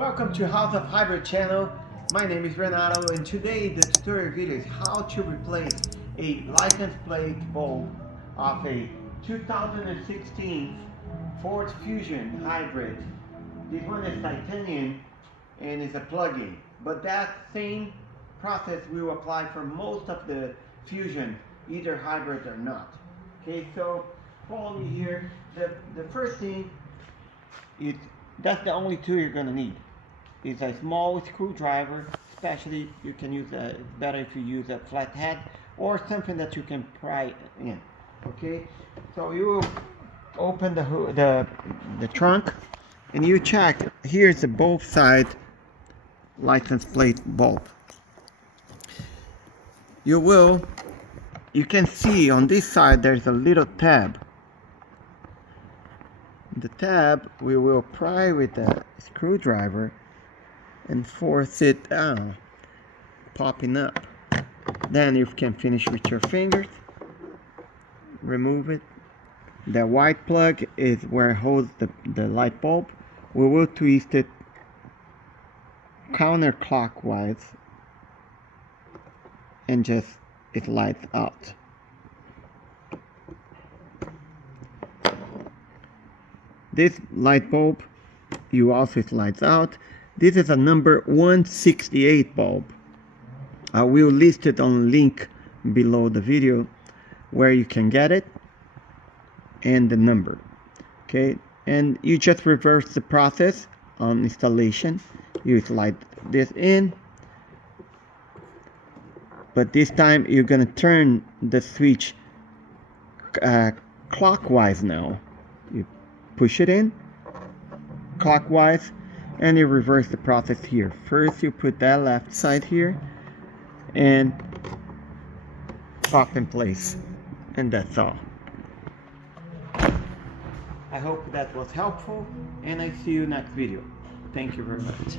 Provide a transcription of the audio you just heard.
Welcome to House of Hybrid channel. My name is Renato, and today the tutorial video is how to replace a license plate bulb of a 2016 Ford Fusion Hybrid. This one is titanium and is a plug-in, but that same process will apply for most of the Fusion, either hybrid or not. Okay, so follow me here. The first thing is, that's the only tool you're gonna need. It's a small screwdriver, especially you can use it's better if you use a flathead or something that you can pry in. Okay, so you will open the trunk and you check. Here's the both side license plate bulb. You can see on this side there's a little tab. The tab we will pry with a screwdriver and force it down, popping up. Then you can finish with your fingers. Remove it. The white plug is where it holds the light bulb. We will twist it counterclockwise and just it lights out. This light bulb, it lights out. This is a number 168 bulb. I will list it on link below the video where you can get it and the number. Okay, and you just reverse the process on installation. You slide this in, but this time you're gonna turn the switch clockwise now. You push it in clockwise and you reverse the process here. First you put that left side here and pop in place, and that's all. I hope that was helpful, and I see you next video. Thank you very much.